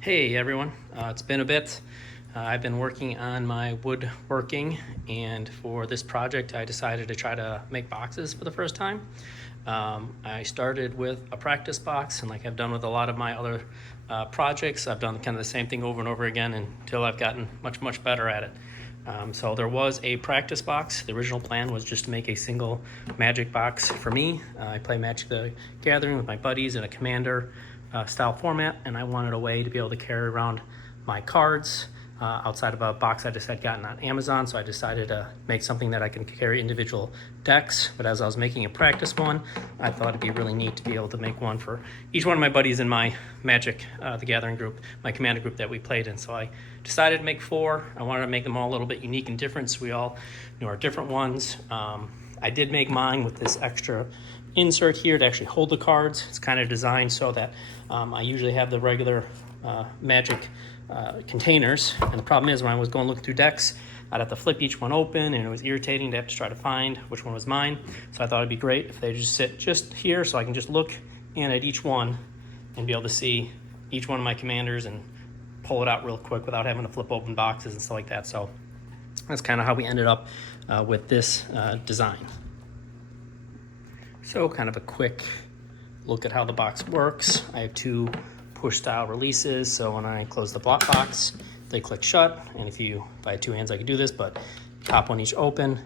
Hey everyone, it's been a bit. I've been working on my woodworking, and for this project I decided to try to make boxes for the first time. I started with a practice box, and like I've done with a lot of my other projects, I've done kind of the same thing over and over again until I've gotten much better at it. So there was a practice box. The original plan was just to make a single Magic box for me. I play Magic the Gathering with my buddies in a Commander style format, and I wanted a way to be able to carry around my cards outside of a box I just had gotten on Amazon. So I decided to make something that I can carry individual decks. But as I was making a practice one, I thought it'd be really neat to be able to make one for each one of my buddies in my Magic the Gathering group, my Commander group that we played in. So I decided to make 4. I wanted to make them all a little bit unique and different, so we all knew our different ones. I did make mine with this extra insert here to actually hold the cards. It's kind of designed so that I usually have the regular Magic containers, and the problem is when I was going looking through decks, I'd have to flip each one open, and it was irritating to have to try to find which one was mine. So I thought it'd be great if they just sit just here, so I can just look in at each one and be able to see each one of my commanders and pull it out real quick without having to flip open boxes and stuff like that. So that's kind of how we ended up with this design. So kind of a quick look at how the box works. I have 2 push style releases, so when I close the block box, they click shut. And if I had 2 hands I could do this, but pop one each open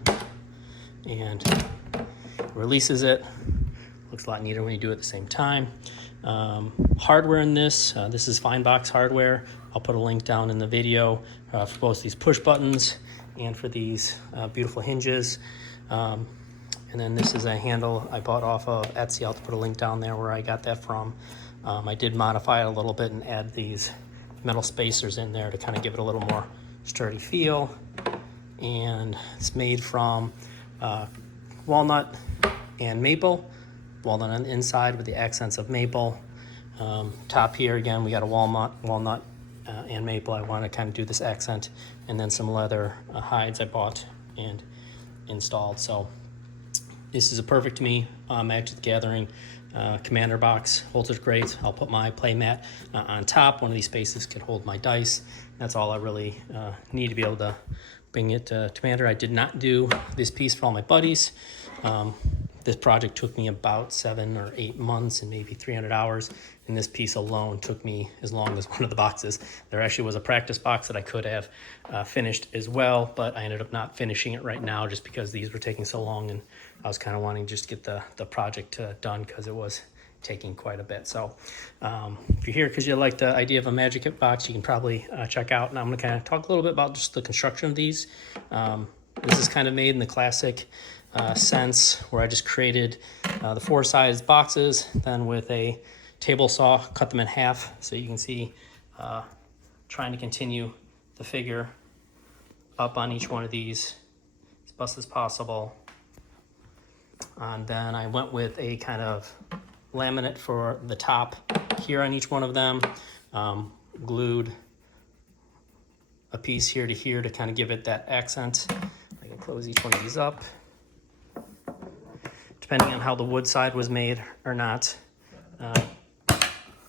and releases it. Looks a lot neater when you do it at the same time. Hardware in this is Finebox hardware. I'll put a link down in the video for both these push buttons and for these beautiful hinges. And then this is a handle I bought off of Etsy. I'll put a link down there where I got that from. I did modify it a little bit and add these metal spacers in there to kind of give it a little more sturdy feel. And it's made from walnut and maple. Walnut on the inside with the accents of maple. Top here again we got a walnut and maple. I want to kind of do this accent, and then some leather hides I bought and installed. So this is a perfect to me Magic the Gathering Commander box. Holds it great. I'll put my play mat on top. One of these spaces could hold my dice. That's all I really need to be able to bring it to Commander. I did not do this piece for all my buddies. This project took me about 7 or 8 months and maybe 300 hours. And this piece alone took me as long as one of the boxes. There actually was a practice box that I could have finished as well, but I ended up not finishing it right now just because these were taking so long, and I was kind of wanting just to get the project done because it was taking quite a bit. So if you're here because you like the idea of a Magic box, you can probably check out. And I'm going to kind of talk a little bit about just the construction of these. This is kind of made in the classic sense where I just created the 4 sized boxes, then with a table saw cut them in half, so you can see trying to continue the figure up on each one of these as best as possible. And then I went with a kind of laminate for the top here on each one of them, glued a piece here to kind of give it that accent. I can close each one of these up. Depending on how the wood side was made or not,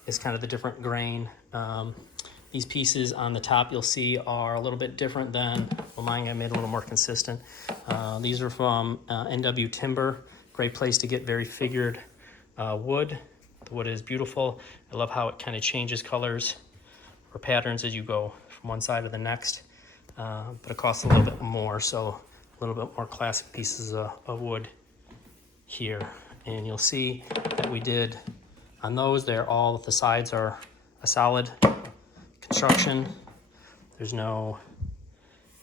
is kind of the different grain. These pieces on the top you'll see are a little bit different than, well, mine I made a little more consistent. These are from NW Timber. Great place to get very figured wood. The wood is beautiful. I love how it kind of changes colors or patterns as you go from one side to the next. But it costs a little bit more, so a little bit more classic pieces of wood here. And you'll see that we did on those, the sides are a solid construction. There's no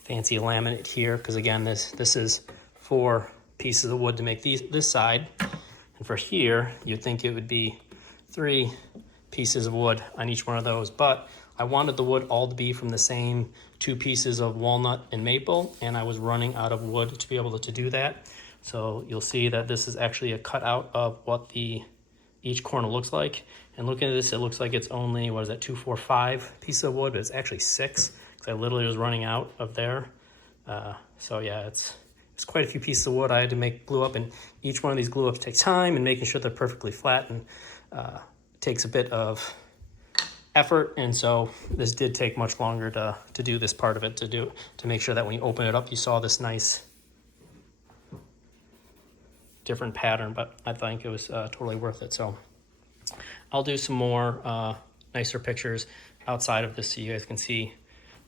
fancy laminate here because again this is 4 pieces of wood to make this side, and for here you'd think it would be 3 pieces of wood on each one of those, but I wanted the wood all to be from the same 2 pieces of walnut and maple, and I was running out of wood to be able to do that. So you'll see that this is actually a cutout of what each corner looks like. And looking at this, it looks like it's only, 2, 4, 5 pieces of wood, but it's actually 6 because I literally was running out of there. So yeah, it's quite a few pieces of wood I had to make glue up, and each one of these glue ups takes time and making sure they're perfectly flat, and takes a bit of effort, and so this did take much longer to do this part of it, to make sure that when you open it up, you saw this nice different pattern, but I think it was totally worth it. So I'll do some more nicer pictures outside of this so you guys can see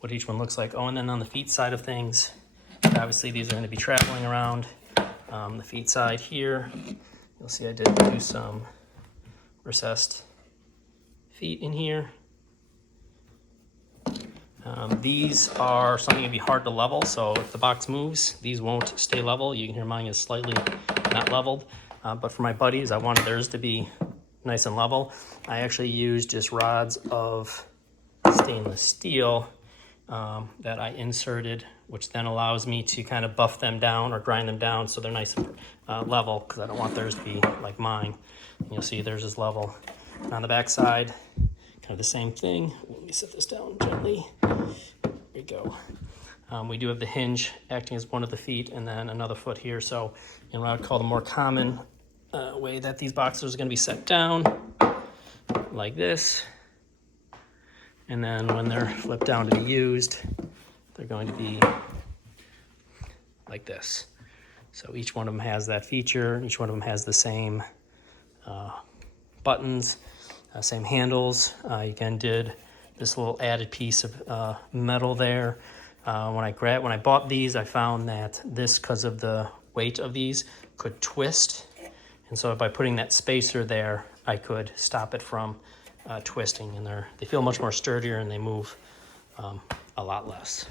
what each one looks like. Oh, and then on the feet side of things, obviously these are going to be traveling around. The feet side here, you'll see I did do some recessed feet in here. These are something to be hard to level, so if the box moves, these won't stay level. You can hear mine is slightly not leveled, but for my buddies, I wanted theirs to be nice and level. I actually used just rods of stainless steel that I inserted, which then allows me to kind of buff them down or grind them down so they're nice and level, because I don't want theirs to be like mine. And you'll see theirs is level. And on the back side, kind of the same thing. Let me set this down gently. There we go. We do have the hinge acting as one of the feet and then another foot here. So in what I would call the more common way that these boxers are going to be set down, like this. And then when they're flipped down to be used, they're going to be like this. So each one of them has that feature. Each one of them has the same buttons, same handles. You again did this little added piece of metal there. When I bought these, I found that this, because of the weight of these, could twist. And so by putting that spacer there, I could stop it from twisting. And they feel much more sturdier and they move a lot less.